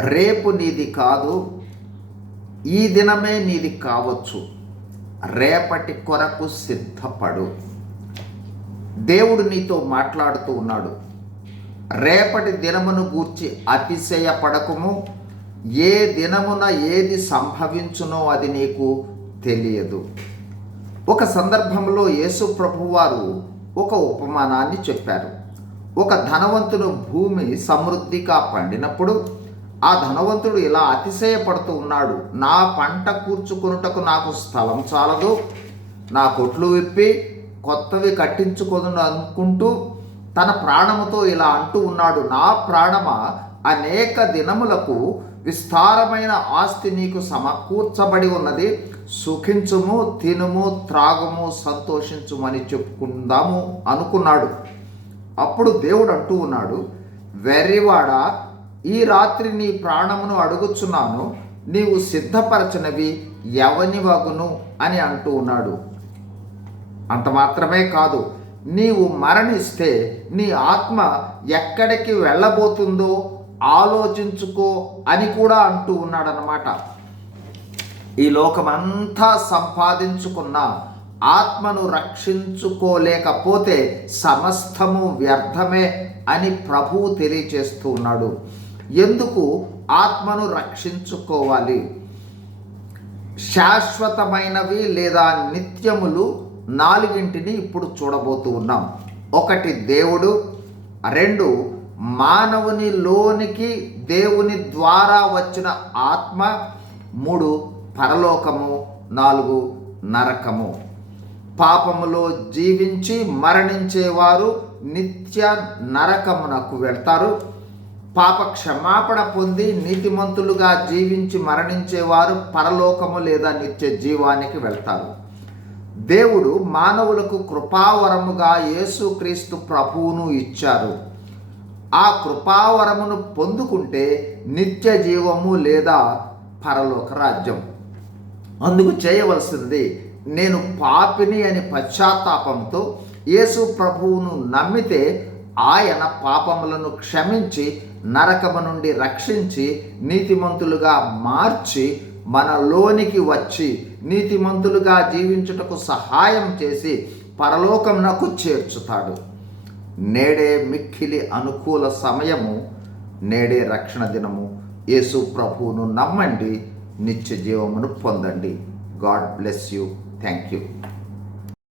రేపు నీది కాదు ఈ దినమే నీది కావచ్చు. రేపటి కొరకు సిద్ధపడు. దేవుడు నీతో మాట్లాడుతూ ఉన్నాడు. రేపటి దినమును గూర్చి అతిశయపడకము. ఏ దినమున ఏది సంభవించునో అది నీకు తెలియదు. ఒక సందర్భంలో యేసు ప్రభువారు ఒక ఉపమానాన్ని చెప్పారు. ఒక ధనవంతుడు భూమి సమృద్ధిగా పండినప్పుడు ఆ ధనవంతుడు ఇలా అతిశయపడుతూ ఉన్నాడు. నా పంట కూర్చుకొనుటకు నాకు స్థలం చాలదు. నా కొట్లు విప్పి కొత్తవి కట్టించుకొను అనుకుంటూ తన ప్రాణముతో ఇలా అంటూ ఉన్నాడు. నా ప్రాణమ? అనేక దినములకు విస్తారమైన ఆస్తి నీకు సమకూర్చబడి ఉన్నది. సుఖించుము తినుము త్రాగుము సంతోషించుమని చెప్పుకుందాము అనుకున్నాడు. అప్పుడు దేవుడు అంటూ ఉన్నాడు వెర్రివాడ ఈ రాత్రి నీ ప్రాణమును అడుగుచున్నాను నీవు సిద్ధపరచినవి ఎవని వగును అని అంటూ ఉన్నాడు. అంత మాత్రమే కాదు నీవు మరణిస్తే నీ ఆత్మ ఎక్కడికి వెళ్ళబోతుందో ఆలోచించుకో అని కూడా అంటూ ఉన్నాడనమాట ఈ లోకమంతా సంపాదించుకున్న ఆత్మను రక్షించుకోలేకపోతే సమస్తము వ్యర్థమే అని ప్రభువు తెలియచేస్తూ ఉన్నాడు. ఎందుకు ఆత్మను రక్షించుకోవాలి? శాశ్వతమైనవి లేదా నిత్యములు నాలుగింటిని ఇప్పుడు చూడబోతూ ఉన్నాం. ఒకటి దేవుడు రెండు మానవుని లోనికి దేవుని ద్వారా వచ్చిన ఆత్మ మూడు పరలోకము నాలుగు నరకము. పాపములో జీవించి మరణించేవారు నిత్య నరకమునకు వెళ్తారు. పాప క్షమాపణ పొంది నీతిమంతులుగా జీవించి మరణించేవారు పరలోకము లేదా నిత్య జీవానికి వెళ్తారు. దేవుడు మానవులకు కృపావరముగా యేసుక్రీస్తు ప్రభువును ఇచ్చారు. ఆ కృపావరమును పొందుకుంటే నిత్య జీవము లేదా పరలోక రాజ్యం. అందుకు చేయవలసింది నేను పాపిని అని పశ్చాత్తాపంతో యేసు ప్రభువును నమ్మితే ఆయన పాపములను క్షమించి నరకము నుండి రక్షించి నీతిమంతులుగా మార్చి మనలోనికి వచ్చి నీతిమంతులుగా జీవించుటకు సహాయం చేసి పరలోకమునకు చేర్చుతాడు. నేడే మిక్కిలి అనుకూల సమయము నేడే రక్షణ దినము. యేసు ప్రభువును నమ్మండి నిత్య జీవమును పొందండి. God bless you. Thank you